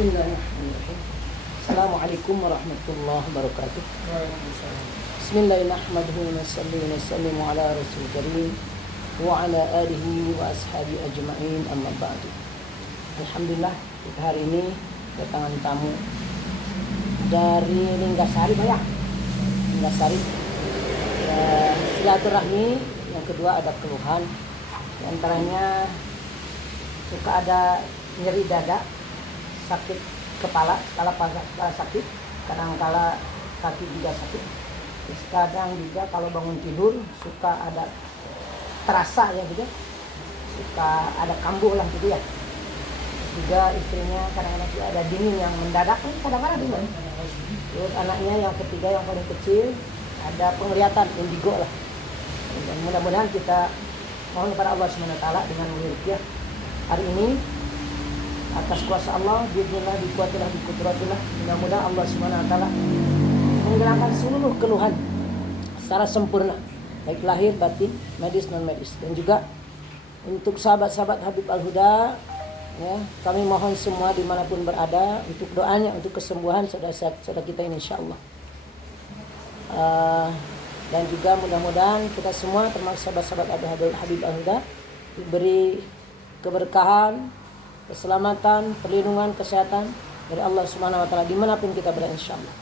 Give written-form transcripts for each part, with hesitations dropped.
Bismillahirrahmanirrahim. Assalamualaikum warahmatullahi wabarakatuh. Bismillahirrahmanirrahim. Assalamualaikum ala rasul karim wa ala alihi wa ashabi ajma'in, amma ba'du. Alhamdulillah, kita hari ini kedatangan tamu dari Linggasari, Pak ya. Linggasari. Silaturahmi. Yang kedua ada keluhan. Di antaranya suka ada nyeri dada, sakit kepala, kala sakit, kadang-kala kaki juga sakit. Terus kadang juga kalau bangun tidur suka ada terasa ya gitu, suka ada kambuh lah gitu ya. Juga istrinya kadang-kadang juga ada dingin yang mendadak, kan kadang-kadang dingin. Terus anaknya yang ketiga yang paling kecil ada penglihatan indigo lah. Dan mudah-mudahan kita mohon kepada Allah SWT dengan meruqyah hari ini atas kuasa Allah, bismillah, bikuatillah, bikudratillah. Mudah-mudahan Allah SWT menghilangkan seluruh keluhan secara sempurna, baik lahir, batin, medis, non-medis. Dan juga untuk sahabat-sahabat Habib Al-Huda ya, kami mohon semua dimanapun berada untuk doanya untuk kesembuhan saudara kita ini insyaAllah. Dan juga mudah-mudahan kita semua termasuk sahabat-sahabat Habib Al-Huda diberi keberkahan, keselamatan, perlindungan, kesehatan dari Allah Subhanahu wa taala dimanapun kita berada insyaallah.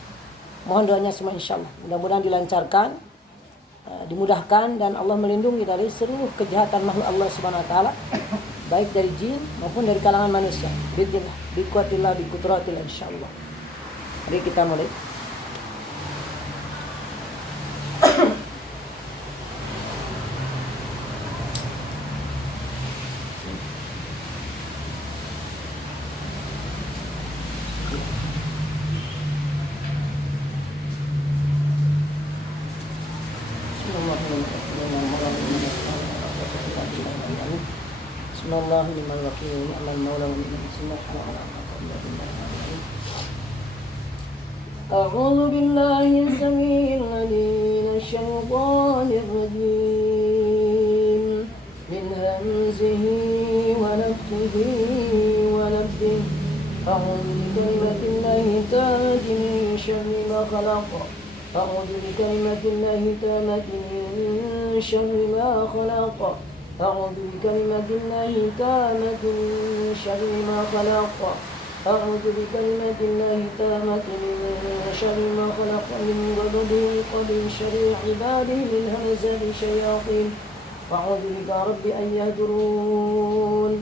Mohon doanya semua insyaallah. Mudah-mudahan dilancarkan, dimudahkan, dan Allah melindungi dari seluruh kejahatan makhluk Allah Subhanahu wa taala, baik dari jin maupun dari kalangan manusia. Bismillah, biquatillah, biqudratillah insyaallah. Mari kita mulai. أعوذ بالله السميع العليم من الشيطان الرجيم من همزه ونفخه ونفثه أعوذ بكلمة الله التامة من شر ما خلق أعوذ بكلمة الله التامة من شر ما خلق أعوذ بكلمة الله التامة من شر ما خلق أعوذ بكلمة الله التامة من شر ما خلق من غضبه ومن شر عباده من همزات الشياطين وأعوذ بك رب أن يهدرون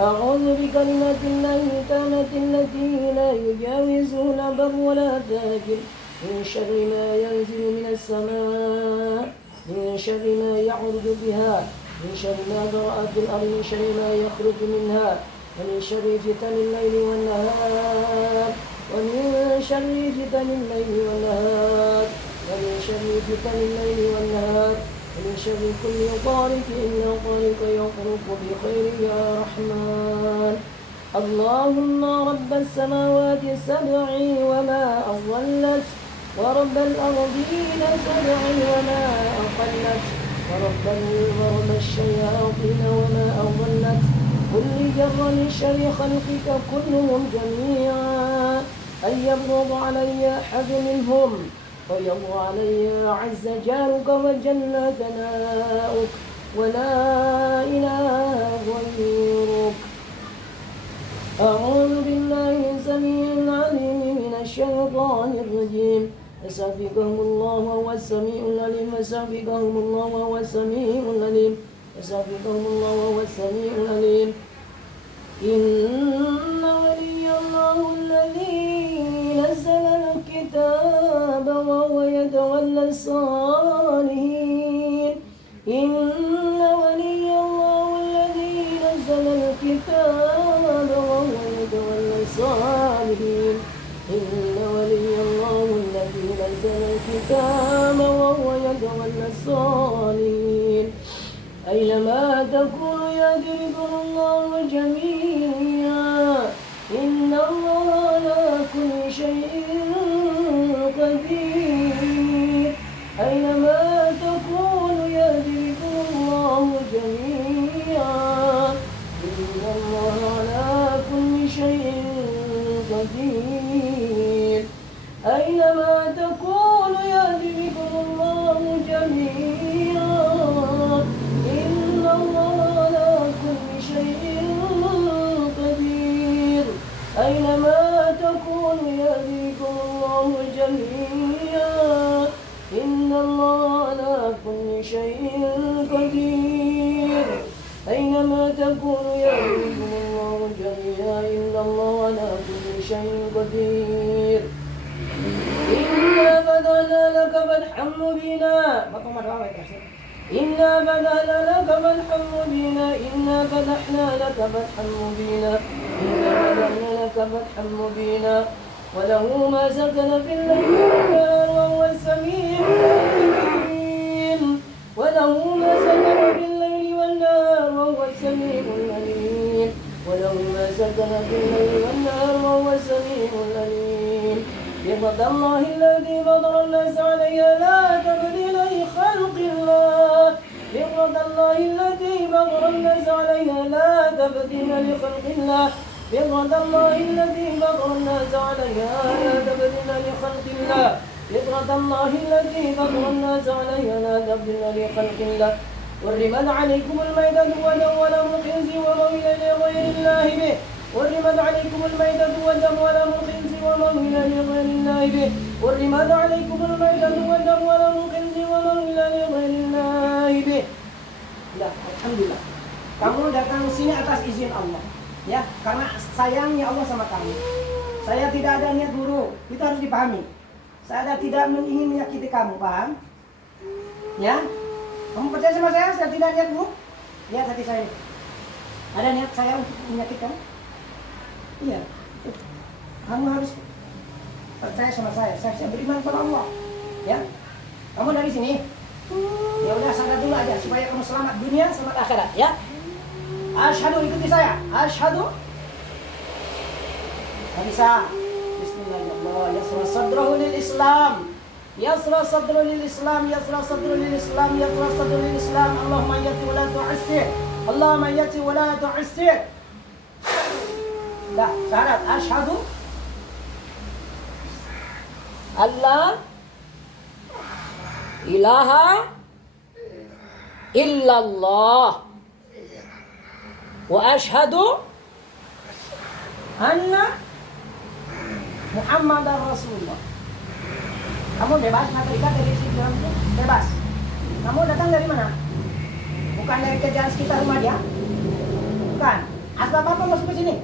أعوذ بكلمة الله التامة التي لا يجاوزها بر ولا فاجر من شر ما ينزل من السماء من شر ما يعرج بها من شر ما ذرأ في الأرض من شر ما يخرج منها ومن شر فتن الليل والنهار ومن شر فتن الليل والنهار ومن شر فتن الليل والنهار ومن شر كل طارق إلا طارق يطرق بخير يا رحمن اللهم رب السماوات السبع وما أضلت ورب الأرضين السبع وما أقلت ورب الشياطين وما أضلت كل جر لشر خلقك كلهم جميعا أن يبغض علي أحد منهم ويضع علي عز جارك وجل ثناؤك ولا إله غيرك أعوذ بالله السميع العليم من الشيطان الرجيم يستغفرهم الله وهو السميع العليم يستغفرهم الله وهو السميع العليم يستغفرهم الله وهو السميع العليم إن ولي الله الذي نزل الكتاب وهو يتولى الصالحين إن ولي الله الذي نزل الكتاب وهو يتولى الصالحين إن ولي الله الذي نزل الكتاب وهو يتولى الصالحين أينما تكونوا يدرككم الله جميعا إن الله على كل شيء قدير أينما تكونوا يدرككم الله جميعا إن الله على كل شيء قدير أينما تكونوا يأتي بكم الله جميعا إن الله على كل شيء قدير أينما تكونوا يأتي بكم الله جميعا إن الله على كل شيء قدير أينما تكونوا يأتيكم الله جميعا إن الله على كل شيء قدير إنا فتحنا لك فتحا مبينا إنا فتحنا لك فتحا مبينا إنا فتحنا لك فتحا مبينا إنا فتحنا لك فتحا مبينا وله ما سكن في الليل والنهار وهو السميع العليم وله ما سكن في الليل والنهار وهو السميع العليم وله ما سكن في الليل والنهار وهو السميع العليم فطرة الله الذي فطر الناس عليها لا تبديل لخلق الله فطرة الله التي فطر الناس عليها لا تبديل لخلق الله فطرة الله التي فطر الناس عليها لا تبديل لخلق الله فطرة الله التي فطر الناس عليها لا تبديل لخلق الله حرمت عليكم الميتة والدم ولحم الخنزير وما أهل لغير الله به حرمت عليكم الميتة والدم ولحم الخنزير وما أهل لغير الله به حرمت عليكم الميتة والدم ولحم الخنزير وما أهل لغير الله به. Ya, alhamdulillah. Kamu datang sini atas izin Allah. Ya, karena sayangnya Allah sama kamu. Saya tidak ada niat buruk, itu harus dipahami. Saya tidak ingin menyakiti kamu, paham? Ya, kamu percaya sama saya tidak niat buruk? Lihat hati saya. Ada niat saya untuk menyakitkan? Iya. Kamu harus percaya sama saya beriman kepada Allah. Ya, kamu dari sini. Ya udah, sadar dulu aja supaya kamu selamat dunia, selamat akhirat. Ya. Asyhadu, ikuti saya. Asyhadu. Gak bisa. Bismillahirrahmanirrahim. Yasra sadrahu lil Islam. Yasra sadrahu lil Islam. Yasra sadrahu lil Islam. Yasra sadrahu lil Islam. Allahumma yati wa la tu'assir. Allahumma yati wa la tu'assir. Dah, syarat. Asyhadu Allah ilaha illallah wa ashhadu anna Muhammadar Rasulullah. Kamu bebas materika dari sini, bebas. Kamu datang dari mana? Bukan dari kerjaan sekitar rumah dia? Bukan. Asal apa masuk ke sini?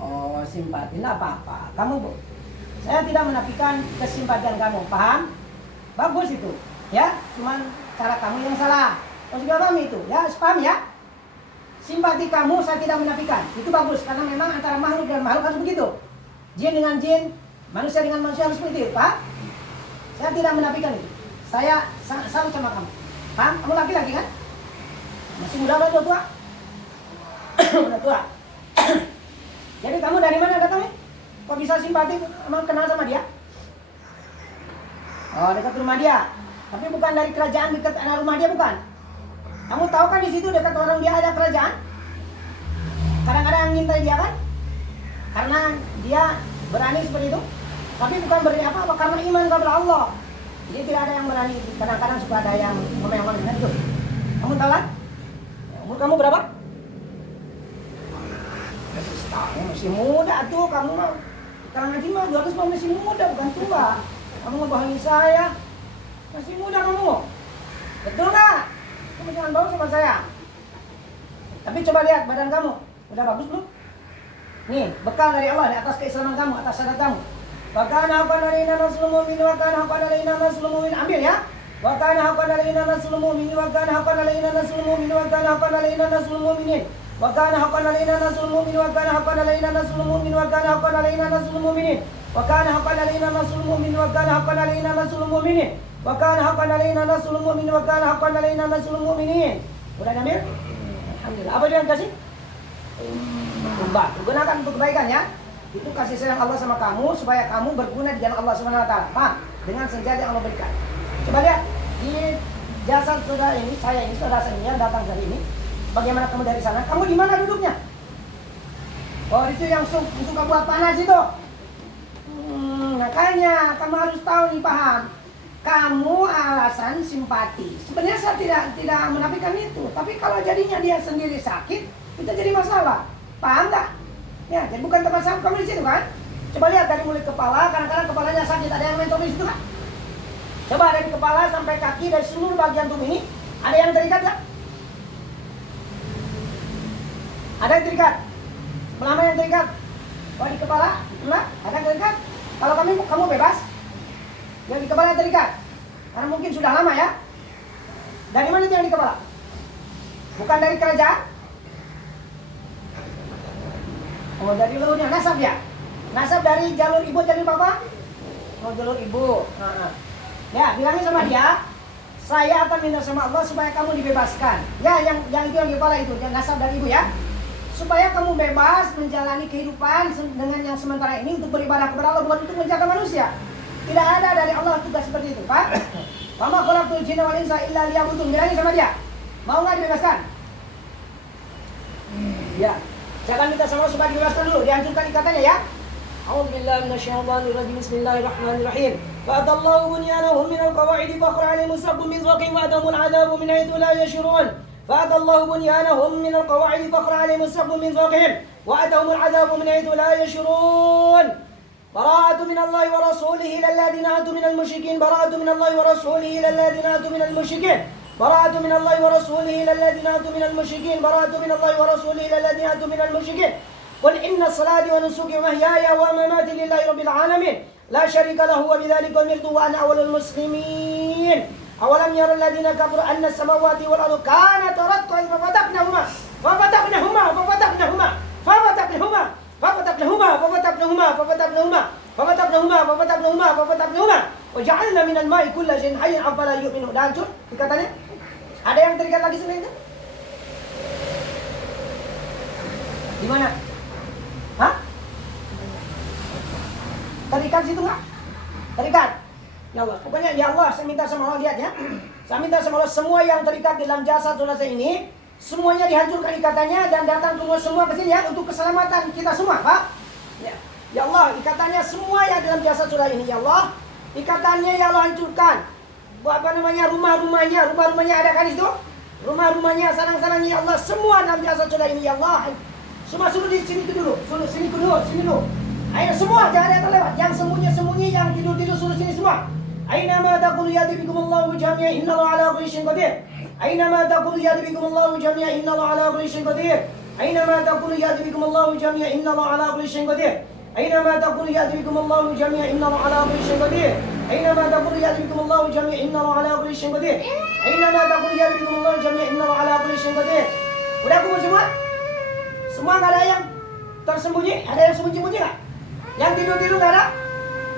Oh, simpati. Tidak apa-apa. Kamu, saya tidak menafikan kesimpatian kamu, paham? Bagus itu, ya. Cuman cara kamu yang salah. Kamu juga paham itu, ya. Paham ya? Simpati kamu saya tidak menafikan. Itu bagus karena memang antara makhluk dan makhluk harus begitu. Jin dengan jin, manusia dengan manusia harus seperti itu, paham? Saya tidak menafikan itu. Saya salut sama kamu. Paham? Kamu laki-laki kan? Masih muda atau tua? Udah tua. Jadi kamu dari mana datangnya? Kok bisa simpati, emang kenal sama dia? Oh, dekat rumah dia. Tapi bukan dari kerajaan dekat rumah dia, bukan. Kamu tahu kan di situ dekat orang dia ada kerajaan? Kadang-kadang yang ngintai dia kan? Karena dia berani seperti itu. Tapi bukan berani apa-apa, karena iman kepada Allah. Jadi tidak ada yang berani. Kadang-kadang suka ada yang ngomong-ngomong itu. Kamu tahu kan? Umur kamu berapa? Masih muda tuh kamu mah. Kalau ngaji mah 200 masih muda, bukan tua. Kamu ngebohongin saya. Masih muda kamu. Betul nggak? Kamu jangan bohong sama saya. Tapi coba lihat badan kamu. Udah bagus belum? Nih, bekal dari Allah di atas keislaman kamu, atas syahadat kamu. Wa kana haqqan alaina nasrul mu'minin wa kana haqqan alaina nasrul mu'minin. Ambil ya. Wa kana haqqan alaina nasrul mu'minin wa kana haqqan alaina nasrul mu'minin wa kana haqqan alaina nasrul mu'minin. Wa kana haqqan alaina nasrul mu'minin wa kana haqqan alaina nasrul mu'minin wa kana haqqan alaina nasrul mu'minin. Wa kana haqqan alaina nasrul mu'minin wa kana haqqan alaina nasrul mu'minin. Wa kana haqqan alaina nasrul mu'minin wa kana haqqan alaina nasrul mu'minin. Udah ambil? Alhamdulillah. Apa dia yang kasih? Tumbak. Gunakan untuk kebaikan ya. Itu kasih sayang Allah sama kamu supaya kamu berguna di jalan Allah Subhanahu wa taala. Paham? Dengan senjata yang Allah berikan. Coba lihat di jasad saudara ini, saya ini saudara saya yang datang dari ini. Bagaimana kamu dari sana? Kamu di mana duduknya? Oh, itu yang suka buat panas itu. Makanya kamu harus tahu nih, paham. Kamu alasan simpati. Sebenarnya saya tidak menafikan itu. Tapi kalau jadinya dia sendiri sakit, itu jadi masalah. Paham nggak? Ya, jadi bukan tempat sama kamu di situ kan? Coba lihat dari mulai kepala, kadang-kadang kepalanya sakit. Ada yang mentok di situ kan? Coba dari kepala sampai kaki, dari seluruh bagian tubuh ini, ada yang terikat nggak? Ada yang terikat? Mana yang terikat? Oh, di kepala? Enggak? Ada yang terikat? Kalau kamu bebas? Yang di kepala yang terikat? Karena mungkin sudah lama ya. Dari mana itu yang di kepala? Bukan dari kerajaan? Oh, dari lehernya. Nasab ya? Nasab dari jalur ibu, jalur papa? Oh, jalur ibu. Ya, bilangin sama dia, saya akan minta sama Allah supaya kamu dibebaskan. Ya, yang itu yang di kepala itu, yang nasab dari ibu ya. Supaya kamu bebas menjalani kehidupan dengan yang sementara ini untuk beribadah kepada Allah, bukan untuk menjaga manusia. Tidak ada dari Allah tugas seperti itu, Pak. Mama khalaqtul jinna wal insa illa liya'budun. Bilangin sama dia, mau nggak dibebaskan? Ya, saya akan minta sama Allah supaya dibebaskan dulu, dihancurkan ikatannya ya. A'udzubillahi minasyaitonirrajim. Bismillahirrahmanirrahim. Fa'adallahu bunyanahum minal qawa'idi fakhra 'alaihim sabbun min fawqihim wa adamul 'adzabu min haitsu la yash'urun. Fa'adallahu bunyanahum minal qawa'idi fakhra 'alaihim sabbun min fawqihim wa adamul 'adzabu min haitsu la yash'urun. Bara'atu minallahi wa rasulihi ilal ladzina atu minal musyrikin. Bara'atu minallahi wa rasulihi ilal ladzina atu minal musyrikin. Bara'atu minallahi wa rasulihi ilal ladzina atu minal musyrikin. Bara'atu minallahi wa rasulihi ilal ladzina atu minal musyrikin. Qul inna salati wa nusuki wa mahyaya wa mamati lillahi rabbil alamin la syarika lahu wa bidzalika umirtu wa ana awwalul muslimin. Awalam yara alladhina kafaru anna as-samawati wal ardu kanat ratqan fafataqnahuma wa ja'alna minal ma'i kulla shay'in hayyin afala yu'minu. Dan hancur dikatanya. Ada yang terikat lagi selain itu? Di mana? Hah? Terikat situ nggak? Terikat. Ya Allah, pokoknya ya Allah, saya minta sama Allah, lihat ya. Saya minta sama Allah semua yang terikat dalam jasad saudara saya ini, semuanya dihancurkan ikatannya dan datang semua ke sini ya untuk keselamatan kita semua, Pak. Ya. Ya Allah, ikatannya semua yang dalam jasad saudara ini, ya Allah. Ikatannya ya Allah hancurkan. Apa namanya, rumah-rumahnya ada kan itu? Rumah-rumahnya, sarang-sarangnya ya Allah, semua dalam jasad saudara ini, ya Allah. Semua suruh di sini dulu, sini dulu. Ayo semua, jangan ada yang terlewat. Yang sembunyi-sembunyi, yang tidur-tidur suruh sini semua. Aynama taqulu ya'ti bikumullahu jami'an innallaha 'ala kulli syai'in qadir. Aynama taqulu ya'ti bikumullahu jami'an innallaha 'ala kulli syai'in qadir. Aynama taqulu ya'ti bikumullahu jami'an innallaha 'ala kulli syai'in qadir. Aynama taqulu ya'ti bikumullahu jami'an innallaha 'ala kulli syai'in qadir. Aynama taqulu ya'ti bikumullahu jami'an innallaha 'ala kulli syai'in qadir. Aynama taqulu ya'ti bikumullahu jami'an innallaha 'ala kulli syai'in qadir. Udah kumpul semua? Semua enggak ada yang tersembunyi? Ada yang sembunyi-sembunyi enggak? Yang tidur-tidur enggak ada?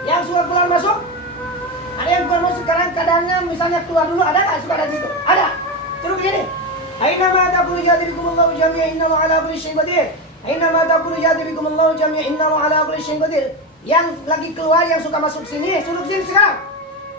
Yang suka keluar masuk? Ada yang keluar masuk sekarang keadaannya misalnya keluar dulu, ada nggak? Suka ada di situ? Ada. Terus begini. Aina ma taqulu ya'ti bikumullahu jami'an innahu 'ala kulli syai'in qadir. Aina ma taqulu ya'ti bikumullahu jami'an innahu 'ala kulli syai'in qadir. Yang lagi keluar yang suka masuk sini, suruh sini sekarang.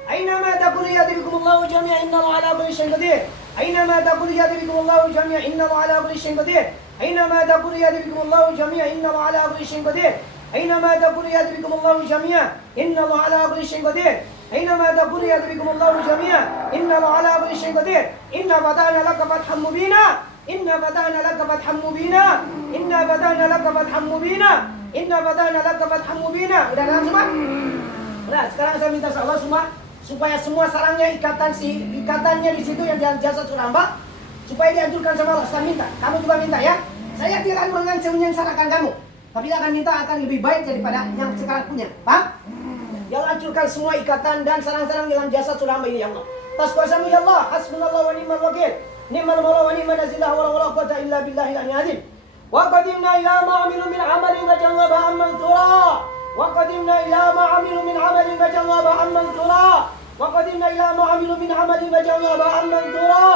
Aina ma taqulu ya'ti bikumullahu jami'an innahu 'ala kulli syai'in qadir. Aina ma taqulu ya'ti bikumullahu jami'an innahu 'ala kulli syai'in qadir. Aina ma taqulu ya'ti bikumullahu jami'an innahu 'ala kulli syai'in qadir. Aina ma taqulu ya'ti bikumullahu jami'an innahu 'ala kulli syai'in qadir. Aynama taqulu yadrikumullahu jami'an innahu 'ala kulli syai'in qadir. Inna fatahna laka fathan mubina. Inna fatahna laka fathan mubina. Inna fatahna laka fathan mubina. Inna fatahna laka fathan mubina. Udah dalam semua? Udah, sekarang saya minta Allah semua supaya semua sarangnya ikatannya di situ yang jalan jasad surah hamba supaya dihancurkan sama Allah. Saya minta, kamu juga minta ya. Saya tidak akan menyengsarakan kamu, tapi akan minta akan lebih baik daripada yang sekarang punya. Paham? Ya Allah, hancurkan semua ikatan dan sarang-sarang dalam jasad surah hamba ini ya Allah. Tas kuasamu ya Allah. Hasbunallahu wa ni'mal wakil. Ni'mal mawla wa ni'mal nazilah wa la quwwata illa billahil aliyyil azim. Wa qadimna ila ma 'amilu min 'amalin fajalnahu haba'an mansura. Wa qadimna ila ma 'amilu min 'amalin fajalnahu haba'an mansura. Wa qadimna ila ma 'amilu min 'amalin fajalnahu haba'an mansura.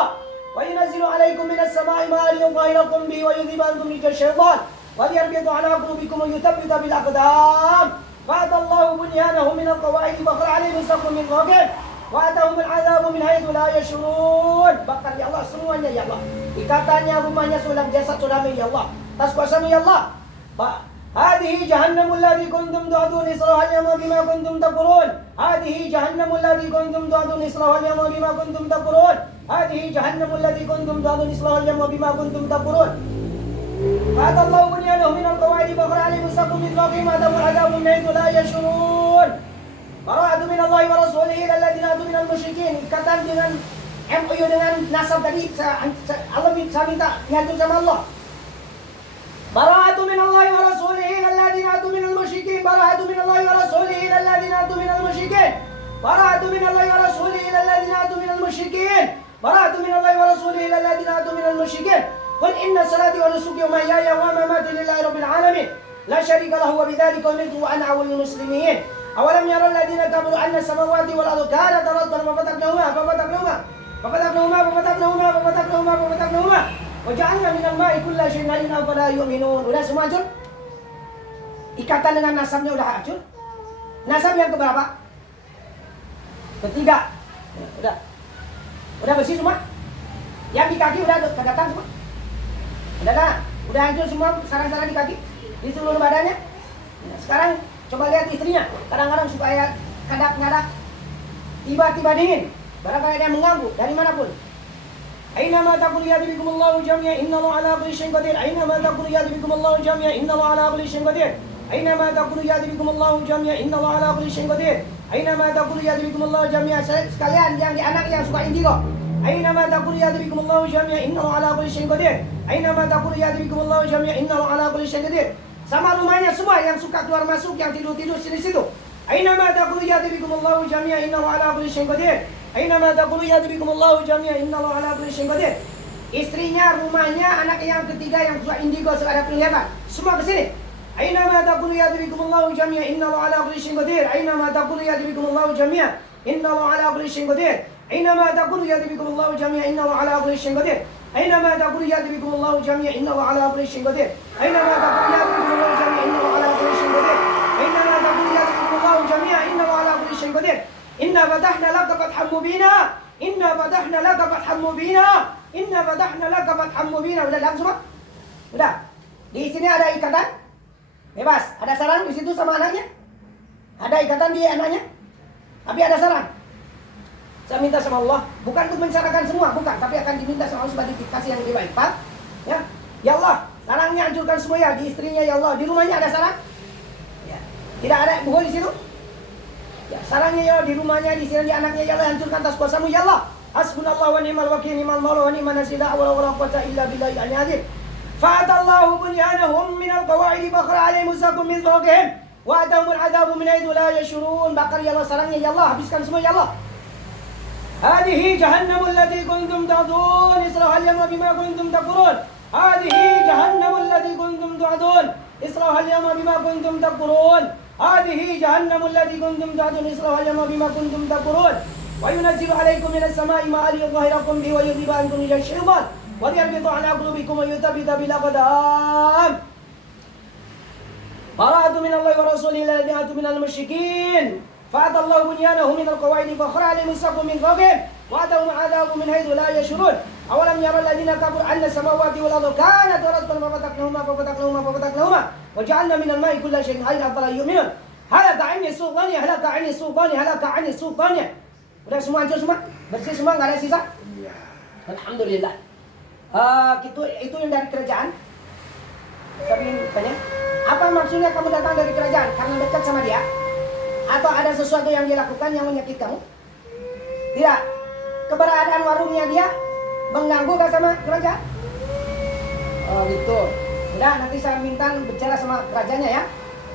Wa yunazzilu 'alaykum minas sama'i ma'an yudhhirakum bihi wa yudhibu ankum rijza syaitan. Wa yarbitu 'ala qulubikum wa yuthabbita bil aqdam. Fa'adallahu bunyanahum minal qawa'idi fakhra 'alaihim sabbun min fawqihim wa atahumul 'adzabu min haitsu la yash'urun. Bakar ya Allah semuanya ya Allah. Ikatannya rumahnya sulam jasad sulam ya Allah. Tas kuasamu ya Allah. هذه جهنم الذي كنتم توعدون اصلوها اليوم بما كنتم تكفرون هذه جهنم الذي كنتم توعدون اصلوها اليوم بما كنتم تكفرون هذه جهنم الذي كنتم توعدون اصلوها اليوم بما كنتم تكفرون فأتى الله بنيانهم من القواعد فخر عليهم سقف من فوقهم عذاب العذاب من حيث لا يشعرون براءة من الله ورسوله إلى الذين آتوا من المشركين. Ikatan dengan MOU dengan nasab tadi Allah saya minta diatur sama Allah. براءة من الله ورسوله إلى الذين آتوا من المشركين براءة من الله ورسوله إلى الذين آتوا من المشركين براءة من الله ورسوله إلى الذين آتوا من المشركين براءة من الله ورسوله إلى الذين آتوا من المشركين قل إن صلاتي ونسكي ومحياي ومماتي لله رب العالمين لا شريك له وبذلك أمرت وأنا أول المسلمين أولم يرى الذين كفروا أن السماوات والأرض كانت رتقا ففتقناهما وجعلنا من الماء كل شيء حي فلا يؤمنون. Udah semua hancur? Ikatan dengan nasabnya udah hancur? Nasab yang keberapa? Ketiga. Ya, udah bersih semua? Yang di kaki udah kelihatan semua? Udah hancur semua sarang-sarang di kaki? Di seluruh badannya? Nah, sekarang coba lihat istrinya. Kadang-kadang supaya kadak-ngadak tiba-tiba dingin. Barangkali dia mengganggu dari manapun. Aynama takunu yadrikumullahu jami'a innahu ala kulli syai'in qadir. Aynama takunu yadrikumullahu jami'a innahu ala kulli syai'in qadir. Aynama takunu yadrikumullahu jami'a innahu ala kulli syai'in qadir. Aynama takunu yadrikumullahu jami'a. Sekalian yang di anak yang suka indigo. Aynama takunu yadrikumullahu jami'a innahu ala kulli syai'in qadir. Aynama takunu yadrikumullahu jami'a innahu ala kulli syai'in qadir. Sama rumahnya semua yang suka keluar masuk, yang tidur-tidur sini-situ. Aynama takunu yadrikumullahu jami'a innahu ala kulli syai'in qadir. Aynama takunu yadrikumullahu jami'a innahu ala kulli syai'in qadir. Istrinya, rumahnya, anak yang ketiga yang suka indigo ada penglihatan. Semua ke sini. Aynama takunu yadrikumullahu jami'a innahu ala kulli syai'in qadir. Aynama takunu yadrikumullahu jami'a innahu ala kulli syai'in qadir. Aynama takunu yadrikumullahu jami'a innahu ala kulli syai'in qadir. Aynama takunu yadrikumullahu jami'a innahu ala kulli syai'in qadir. Aynama takunu yadrikumullahu jami'a innahu ala kulli syai'in qadir. Aynama takunu yadrikumullahu jami'a innahu ala kulli syai'in qadir. Inna fatahna laka fathan mubina. Inna fatahna laka fathan mubina. Inna fatahna laka fathan mubina. Udah dalam semua? Udah. Di sini ada ikatan bebas. Ada sarang di situ sama anaknya. Ada ikatan di anaknya. Tapi ada sarang. Saya minta sama Allah, bukan untuk mencerahkan semua, bukan, tapi akan diminta sama Allah sebagai kasih yang lebih baik, Pak. Ya, ya Allah, sarangnya hancurkan semua ya, di istrinya ya Allah, di rumahnya ada sarang? Ya, tidak ada buhul di situ? Ya, sarangnya ya di rumahnya, di sini di anaknya ya Allah, hancurkan atas kuasamu ya Allah. Hasbunallahu wa ni'mal wakil, ni'mal maula wa ni'man nasir, la hawla wa la quwwata illa billahil aliyyil azim. Fa'atallahu bunyanahum minal qawaidi fakhra alaihim saqum min fawqihim wa atahumul adzabu min haitsu la yashurun. Bakar ya Allah sarangnya ya Allah, habiskan semua ya Allah. هذه جهنم التي كنتم تعدون اصلوها اليوم بما كنتم تكفرون هذه جهنم التي كنتم تعدون اصلوها اليوم بما كنتم تكفرون هذه جهنم التي كنتم تعدون اصلوها اليوم بما كنتم تكفرون وينزل عليكم من السماء ماء ليطهركم به ويذهب عنكم رجال الشيطان وليربط على قلوبكم ويثبت بالأقدام براءة من الله ورسوله إلى الذين آتوا من المشركين فأتى الله بنيانهم من القواعد فخر عليهم السقف من فوقهم وأتاهم عذاب من حيث لا يشعرون أولم يرى الذين كفروا أن السماوات والأرض كانت رتقا ففتقناهما وجعلنا من الماء كل شيء حي فلا يؤمنون هلك عني سلطاني. Udah semua hancur semua? Bersih semua, nggak ada sisa? Alhamdulillah. Itu yang dari kerajaan. Tapi tanya, apa maksudnya kamu datang dari kerajaan? Karena dekat sama dia? Atau ada sesuatu yang dia lakukan yang menyakiti kamu? Tidak. Keberadaan warungnya dia mengganggu gak sama kerajaan? Oh gitu. Udah, nanti saya minta bicara sama kerajaannya ya,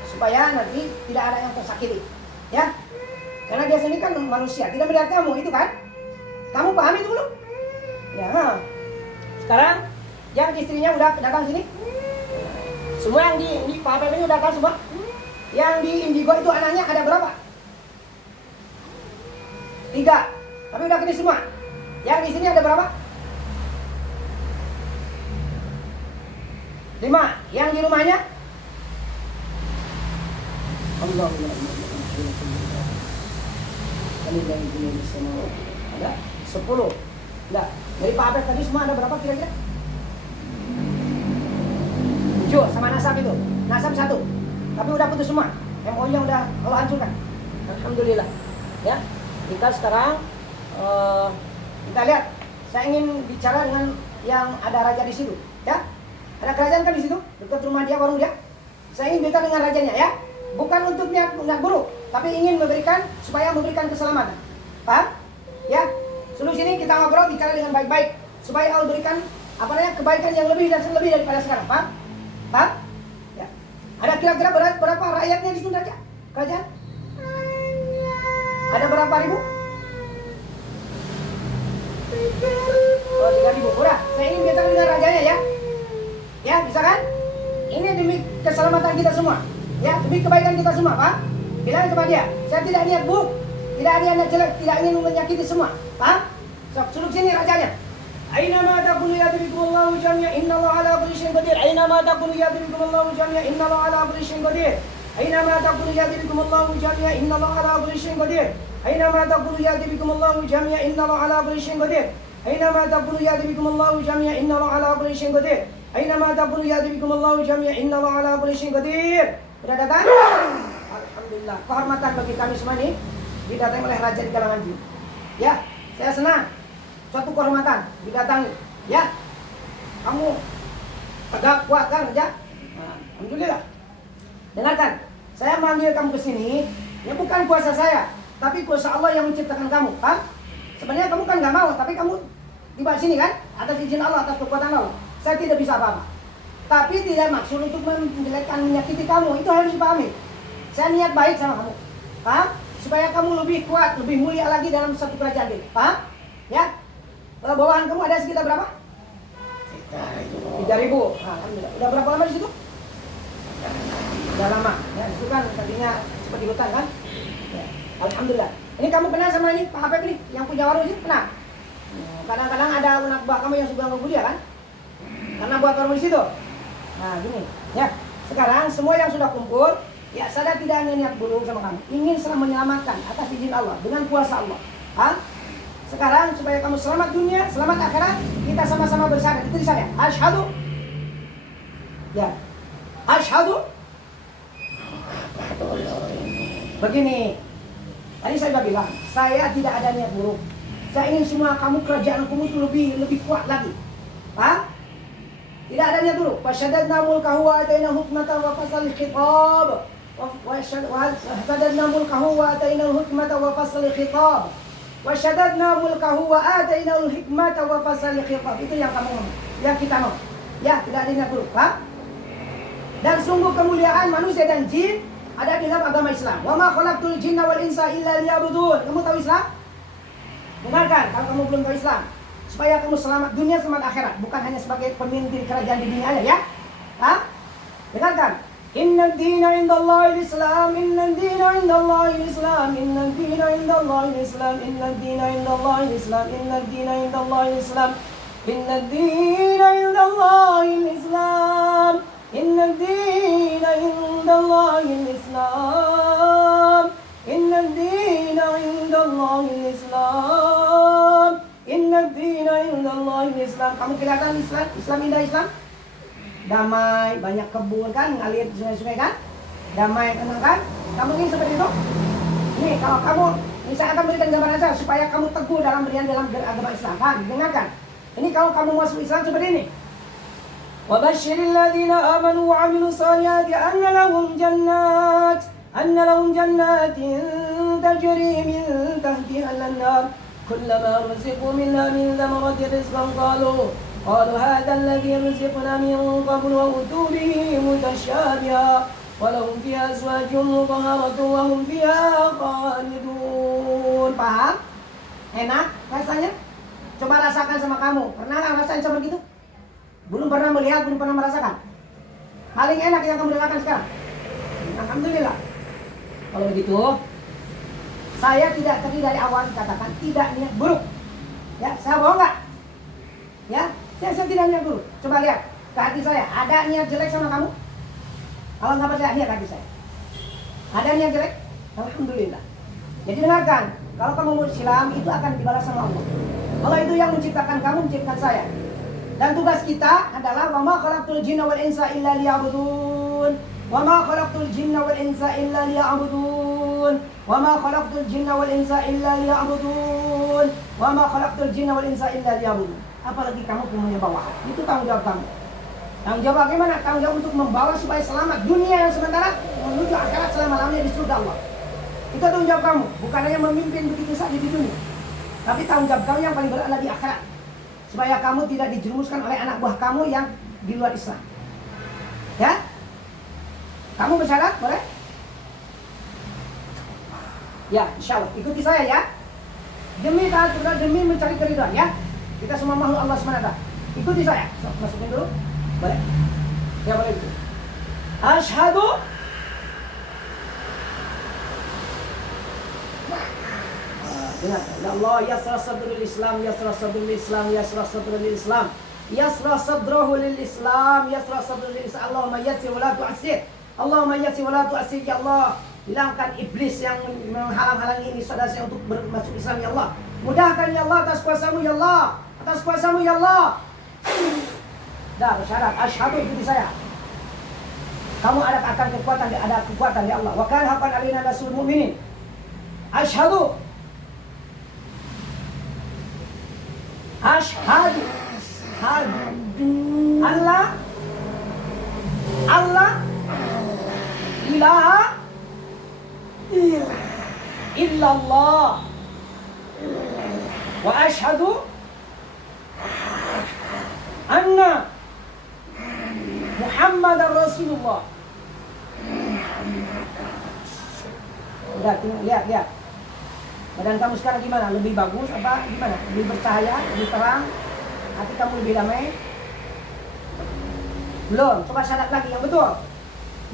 supaya nanti tidak ada yang tersakiti. Ya. Karena dia sendiri kan manusia, tidak melihat kamu, itu kan? Kamu paham itu belum? Ya. Sekarang yang istrinya udah datang sini. Semua yang di Pak Pep ini udah datang semua. Yang di Indigo itu anaknya ada berapa? 3. Tapi udah gini semua. Yang di sini ada berapa? 5. Yang di rumahnya? Ada 10. Nah, dari Pak Abed tadi semua ada berapa kira-kira? 7 sama nasab itu. nasab satu. Tapi udah putus semua. MOU-nya udah Allah hancurkan. Alhamdulillah. Ya, kita sekarang kita lihat. Saya ingin bicara dengan yang ada raja di situ. Ya, ada kerajaan kan di situ, dekat rumah dia, warung dia. Saya ingin bicara dengan rajanya, ya. Bukan untuk niat buruk, tapi ingin supaya memberikan keselamatan. Paham? Ya. Sebelum sini kita ngobrol, bicara dengan baik-baik supaya Allah berikan kebaikan yang lebih dan lebih daripada sekarang. Paham? Paham? Ya. Ada kira-kira berapa rakyatnya di situ raja? Kerajaan? Ada berapa ribu? Oh, 3.000. Udah, saya ingin bicara dengan rajanya, ya. Ya, bisa kan? Ini demi keselamatan kita semua. Ya, demi kebaikan kita semua, Pak. Bilang kepada dia, saya tidak niat buruk, tidak ada niat jelek, tidak ingin menyakiti semua. Paham? Suruh sini rajanya. Aina ma taqulu yadrikumullahu jami'a innallaha ala kulli syai'in qadir. Aina ma taqulu yadrikumullahu jami'a innallaha ala kulli syai'in qadir. Aina ma taqulu yadrikumullahu jami'a innallaha ala kulli syai'in qadir. Aina ma taqulu yadrikumullahu jami'a innallaha ala kulli syai'in qadir. Aina ma taqulu yadrikumullahu jami'a innallaha ala kulli syai'in qadir. Aina ma taqulu yadrikumullahu jami'a innallaha ala kulli syai'in qadir. Sudah datang? Alhamdulillah. Kehormatan bagi kami semua ini didatangi oleh raja di kalangan jin. Ya, saya senang. Suatu kehormatan didatangi. Ya, kamu tegak kuat kan raja? Nah, alhamdulillah. Dengarkan, saya manggil kamu ke sini, ya bukan kuasa saya, tapi kuasa Allah yang menciptakan kamu. Kan? Sebenarnya kamu kan nggak mau, tapi kamu tiba sini kan? Atas izin Allah, atas kekuatan Allah. Saya tidak bisa apa-apa. Tapi tidak maksud untuk menjelekkan, menyakiti kamu. Itu harus dipahami. Saya niat baik sama kamu. Paham? Supaya kamu lebih kuat, lebih mulia lagi dalam satu kerajaan ini. Paham? Ya? Bawahan kamu ada sekitar berapa? 3.000. Alhamdulillah. Udah berapa lama di situ? Udah lama. Ya, itu kan tadinya seperti hutan kan? Ya. Alhamdulillah. Ini kamu kenal sama ini Pak Apep ini yang punya warung sini? Kenal? Kadang-kadang ada anak buah kamu yang suka ngebully ya kan? Karena buat warung di situ. Nah, gini. Ya. Sekarang semua yang sudah kumpul, ya saya tidak ada niat buruk sama kamu. Ingin menyelamatkan atas izin Allah dengan kuasa Allah. Hah? Sekarang supaya kamu selamat dunia, selamat akhirat, kita sama-sama bersyahadat. Itu saya. Asyhadu. Ya. Asyhadu. Begini. Tadi saya sudah bilang, saya tidak ada niat buruk. Saya ingin semua kamu kerajaan kamu itu lebih kuat lagi. Hah? Tidak ada niat buruk. Wasyadadna mulkahu wa atayna hukmata wa fasal khitab. Wasyadadna mulkahu wa atayna hukmata wa fasal khitab. Wasyadadna mulkahu wa atayna hikmata wa fasal khitab. Itu yang kamu mau, yang kita mau. Ya, tidak ada niat buruk. Ha? Dan sungguh kemuliaan manusia dan jin ada di dalam agama Islam. Wa ma khalaqtul jinna wal insa illa liya'budun. Kamu tahu Islam? Dengarkan kalau kamu belum tahu Islam. Supaya kamu selamat dunia, selamat akhirat. Bukan hanya sebagai pemimpin kerajaan di dunia aja, ya. Hah? Dengarkan. Inna dina indallahi Islam. Inna dina indallahi Islam. Inna dina indallahi Islam. Inna dina indallahi Islam. Inna dina indallahi Islam. Inna dina indallahi Islam. Inna dina indallahi Islam. Inna dina indallahi Islam. Inna dina indallahi Islam. Kamu kelihatan Islam indah Islam? Damai, banyak kebun kan, ngalir sungai-sungai kan? Damai, tenang kan? Kamu ingin seperti itu? Nih, kalau kamu, ini saya akan berikan gambaran saya supaya kamu teguh dalam beragama Islam. Kan? Dengarkan. Ini kalau kamu masuk Islam seperti ini. وَبَشِّرِ الَّذِينَ آمَنُوا وَعَمِلُوا الصَّالِحَاتِ أَنَّ لَهُمْ جَنَّاتٍ تَجْرِي مِنْ تَحْتِهَا الْأَنْهَارُ كُلَّمَا رُزِقُوا مِنْهَا مِنْ ثَمَرَةٍ رِزْقًا قالوا هذا الذي رزقنا من قبل وأتوا به متشابها ولهم فيها أزواج مطهرة وهم فيها خالدون. Paham? Enak rasanya? Coba rasakan sama kamu. Pernah nggak rasain seperti itu? Belum pernah melihat, belum pernah merasakan. Paling enak yang kamu rasakan sekarang. Alhamdulillah. Kalau begitu, saya tidak tadi dari awal dikatakan tidak niat buruk. Ya, saya bohong nggak? Ya, saya tidak niat buruk. Coba lihat ke hati saya. Ada niat jelek sama kamu? Kalau nggak percaya, lihat hati saya. Ada niat jelek? Alhamdulillah. Jadi dengarkan. Kalau kamu mau Islam, itu akan dibalas sama Allah. Allah itu yang menciptakan kamu, menciptakan saya. Dan tugas kita adalah wa ma khalaqtul jinna wal insa illa liya'budun. Wa ma khalaqtul jinna wal insa illa liya'budun. Wa ma khalaqtul jinna wal insa illa liya'budun. Wa ma khalaqtul jinna wal insa illa liya'budun. Apalagi kamu punya bawahan. Itu tanggung jawab kamu. Tanggung jawab bagaimana? Tanggung jawab untuk membawa supaya selamat dunia yang sementara menuju akhirat selama-lamanya di surga Allah. Itu tanggung jawab kamu. Bukan hanya memimpin begitu saja di dunia, tapi tanggung jawab kamu yang paling berat adalah di akhirat. Supaya kamu tidak dijerumuskan oleh anak buah kamu yang di luar Islam. Ya? Kamu bersyarat? Boleh? Ya, insya Allah. Ikuti saya ya. Demi taat dan demi mencari keridhaan ya. Kita semua makhluk Allah SWT. Ikuti saya. So, masukin dulu. Boleh? Ya boleh itu. Asyhadu dengar. Ya Allah, yasra sadrul Islam, yasra sadrul Islam, yasra sadrul Islam. Yasra sadrahu lil Islam, yasra sadrul Islam. Allahumma yassir wa la tu'assir. Allahumma yassir wa la tu'assir ya Allah. Hilangkan iblis yang menghalang-halangi ini saudara untuk masuk Islam ya Allah. Mudahkan ya Allah atas kuasamu ya Allah. Atas kuasamu ya Allah. Dah bersyarat asyhadu ikuti saya. Kamu akan kekuatan, ada kekuatan ya Allah. Wa kana haqqan alaina nasrul mu'minin. Asyhadu Allah ilaha illallah wa asyhadu anna Muhammadar Rasulullah. Udah, lihat. Badan kamu sekarang gimana? Lebih bagus apa gimana? Lebih bercahaya, lebih terang? Hati kamu lebih damai? Belum, coba syarat lagi yang betul.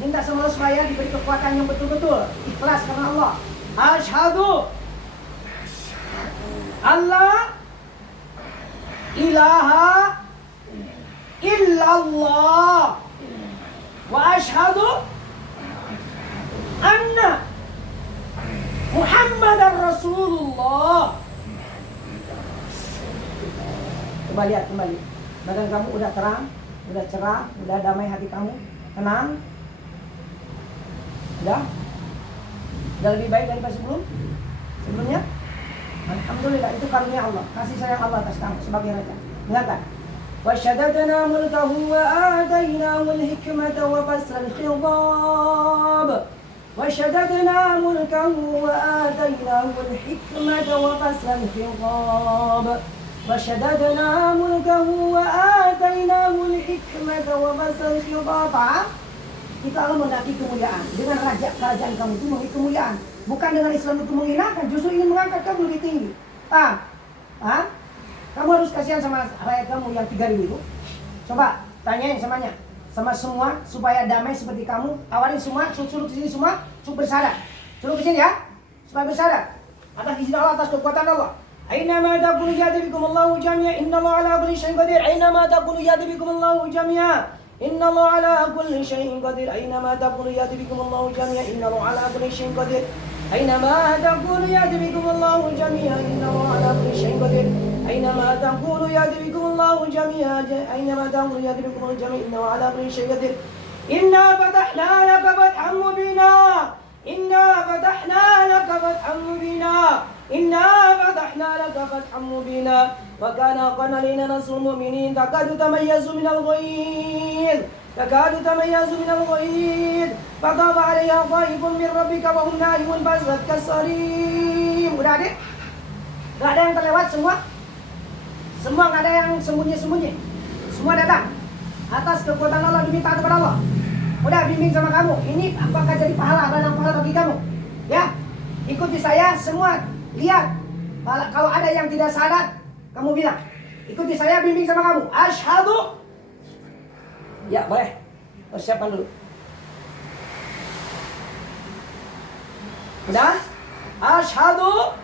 Minta sama Allah supaya diberi kekuatan yang betul-betul. Ikhlas karena Allah. Asyhadu Allah ilaha illallah wa asyhadu anna Muhammadar Rasulullah. Coba lihat kembali. Badan kamu udah terang, udah cerah, udah damai hati kamu, tenang. Udah lebih baik daripada sebelumnya. Alhamdulillah, itu karunia Allah, kasih sayang Allah atas kamu sebagai raja. Ingatkan. Wa syaddadna mulkahu wa atainahu al-hikmata wa fasl al-khitab. وشددنا ملكه وآتيناه الحكمة وفصل الخطاب وشددنا ملكه وآتيناه الحكمة وفصل الخطاب. Itu Allah mendaki kemuliaan. Dengan raja kerajaan kamu itu memiliki kemuliaan. Bukan dengan Islam itu menghinakan, justru ingin mengangkat kamu lebih tinggi. Kamu harus kasihan sama rakyat kamu yang 3.000 itu. Coba tanyain samanya. Sama semua supaya damai seperti kamu. Awalin semua, suruh ke sini semua, suruh bersyarat. Suruh ke sini ya, supaya bersyarat atas izin Allah, atas kekuatan Allah. Aina ma taqulu ya'ti bikum Allahu jami'a, innallaha 'ala kulli syai'in qadir. Aina ma taqulu ya'ti bikum Allahu jami'a, innallaha 'ala kulli syai'in qadir. Aina ma taqulu ya'ti bikum Allahu jami'a, innallaha 'ala kulli syai'in qadir. Aina ma taqulu ya'ti bikum Allahu jami'a, innallaha 'ala kulli syai'in qadir. أينما تقول يأتي بكم الله جميعا أينما تقول يأتي بكم الله جميعا إنه على كل شيء قدير. إنا فتحنا لك فتحا مبينا إنا فتحنا لك فتحا مبينا إنا فتحنا لك فتحا مبينا وكان حقا علينا نصر المؤمنين تكاد تميز من الغيظ فطاف عليها طائف من ربك وهم نائمون فأصبحت كالصريم. Udah adik? Gak ada yang terlewat semua? Semua nggak ada yang sembunyi-sembunyi. Semua datang atas kekuatan Allah demi taat kepada Allah. Udah bimbing sama kamu. Ini apakah jadi pahala, ladang pahala bagi kamu? Ya, ikuti saya semua. Lihat, kalau ada yang tidak sadar, kamu bilang. Ikuti saya, bimbing sama kamu. Asyhadu. Ya boleh. Persiapan dulu. Udah? Asyhadu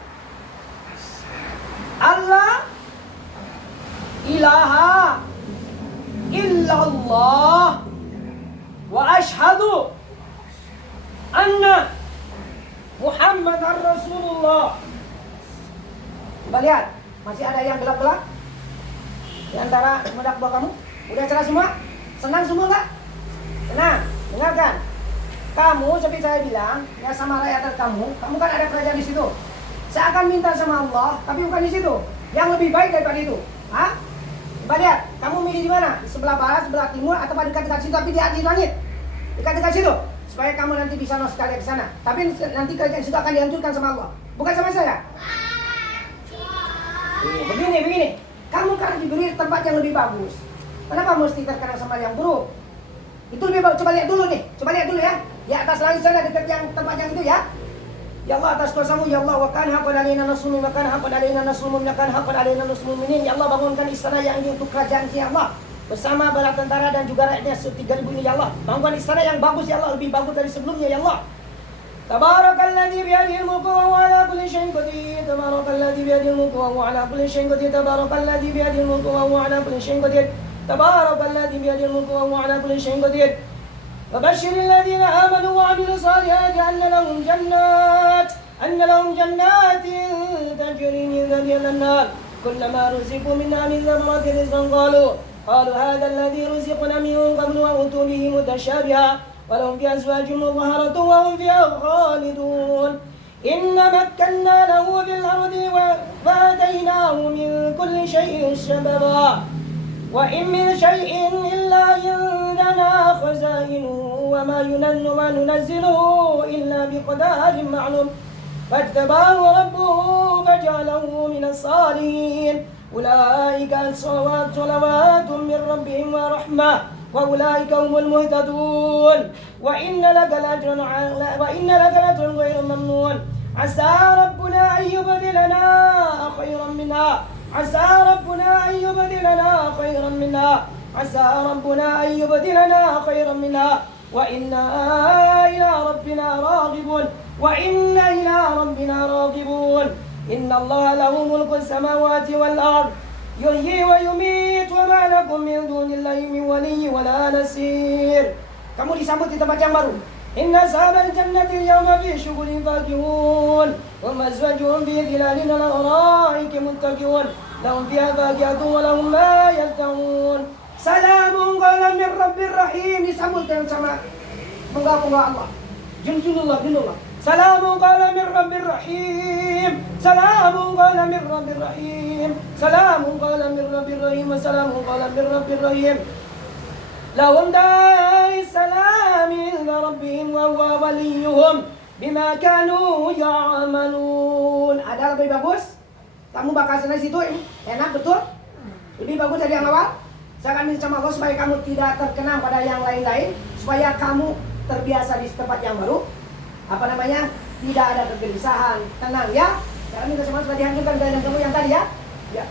Allah ilaha illallah wa asyhadu anna Muhammadar Rasulullah. Coba lihat, masih ada yang gelap-gelap di antara benak buah kamu? Udah cerah semua? Senang semua enggak? Tenang, dengarkan. kamu seperti saya bilang ya sama rakyat kamu kan ada kerajaan di situ. Saya akan minta sama Allah, tapi bukan di situ. Yang lebih baik daripada itu. Hah? Coba lihat, kamu milih di mana? Di sebelah barat, sebelah timur, atau dekat-dekat situ, tapi di langit. Dekat-dekat situ, supaya kamu nanti bisa sekali ke sana. Tapi nanti kerajaan situ akan dihancurkan sama Allah, bukan sama saya. Begini. Kamu kan diberi tempat yang lebih bagus. Kenapa mesti terkena sama yang buruk? Itu lebih bagus. Coba lihat dulu ya. Di atas langit sana dekat yang tempat yang itu ya. Ya Allah atas kuasamu ya Allah, wa kana haqqan alaina nasrul mu'minin, wa kana haqqan alaina nasrul mu'minin, wa kana haqqan alaina nasrul mu'minin. Ya Allah, bangunkan istana yang ini untuk kerajaan ya Allah, bersama bala tentara dan juga rakyatnya 3.000 ini ya Allah. Bangunkan istana yang bagus ya Allah, lebih bagus dari sebelumnya ya Allah. Tabarakalladzi biyadihil mulku wa huwa ala kulli syai'in qadir. Tabarakalladzi biyadihil mulku wa huwa ala kulli syai'in qadir. Tabarakalladzi biyadihil mulku wa huwa ala kulli syai'in qadir. Tabarakalladzi biyadihil mulku wa huwa ala kulli syai'in qadir. وبشر الذين آمنوا وعملوا الصالحات أن لهم جنات تجري من تحتها الأنهار كلما رزقوا منها من ثمرة رزقا قالوا هذا الذي رزقنا من قبل وأتوا به متشابها ولهم فيها أزواج مطهرة وهم فيها خالدون إن مكنا له في الأرض وآتيناه من كل شيء سببا وإن من شيء إلا عندنا خزائنه وما ننزله إلا بقدر معلوم فاجتباه ربه فجعله من الصالحين أولئك صلوات من ربهم ورحمة وأولئك هم المهتدون وإن لك لأجرا غير ممنون عسى ربنا أن يبدلنا خيرا منها عسى ربنا أن يبدلنا خيرا منها وإنا إلى ربنا راغبون إن الله له ملك السماوات والأرض يحيي ويميت وما لكم من دون الله من ولي ولا نصير. Kamu disambut di tempat yang baru. Inna ashabal jannati al-yawma fi syughulin fakihun wa azwajuhum fi dhilalin ala al-ara'iki muttaqiun lahum fiha fakihatun wa lahum ma yashtahun. Salamun qawlan min rabbir rahim. Disambut sama menggabungkan Allah. Junjulullah. Salamun qawlan min rabbir rahim. Salamun qawlan min rabbir rahim. Salamun qawlan min rabbir rahim. Salamun qawlan min rabbir rahim. Lahum daris salam inda rabbihim wa huwa waliyuhum bima kanu ya'malun. Ada lebih bagus? Kamu bakal senang situ ini? Enak betul? Lebih bagus dari yang awal? Saya akan minta sama Allah supaya kamu tidak terkenang pada yang lain-lain, supaya kamu terbiasa di tempat yang baru. Tidak ada kegelisahan, tenang ya. Saya minta sama Allah supaya dihancurkan dari kamu yang tadi ya. Ya.